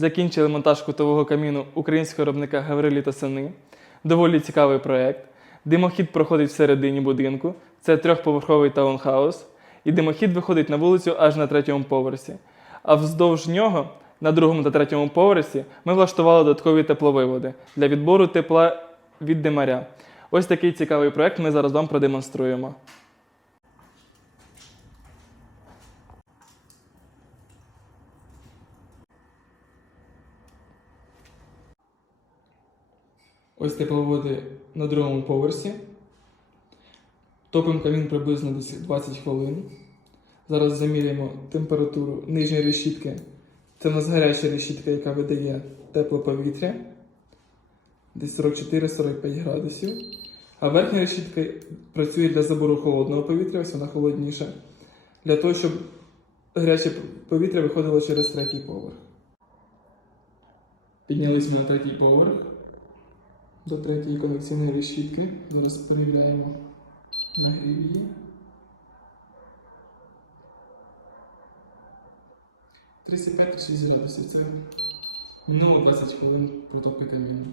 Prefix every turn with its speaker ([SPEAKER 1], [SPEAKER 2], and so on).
[SPEAKER 1] Закінчили монтаж кутового каміну українського виробника Гаврилі та Сини. Доволі цікавий проект. Димохід проходить всередині будинку. Це трьохповерховий таунхаус. І димохід виходить на вулицю аж на третьому поверсі. А вздовж нього, на другому та третьому поверсі, ми влаштували додаткові тепловиводи для відбору тепла від димаря. Ось такий цікавий проект ми зараз вам продемонструємо. Ось тепловоди на другому поверсі. Топимо камін приблизно 20 хвилин. Зараз заміряємо температуру нижньої решітки. Це у нас гаряча решітка, яка видає тепле повітря. Десь 44-45 градусів. А верхня решітка працює для забору холодного повітря, ось вона холодніша. Для того, щоб гаряче повітря виходило через третій поверх. Піднялися на третій поверх до третьої конвекційної решітки. Зараз перевіряємо нагрів її. 35-36 градусів. Це минуло 20 хвилин протопки каміну.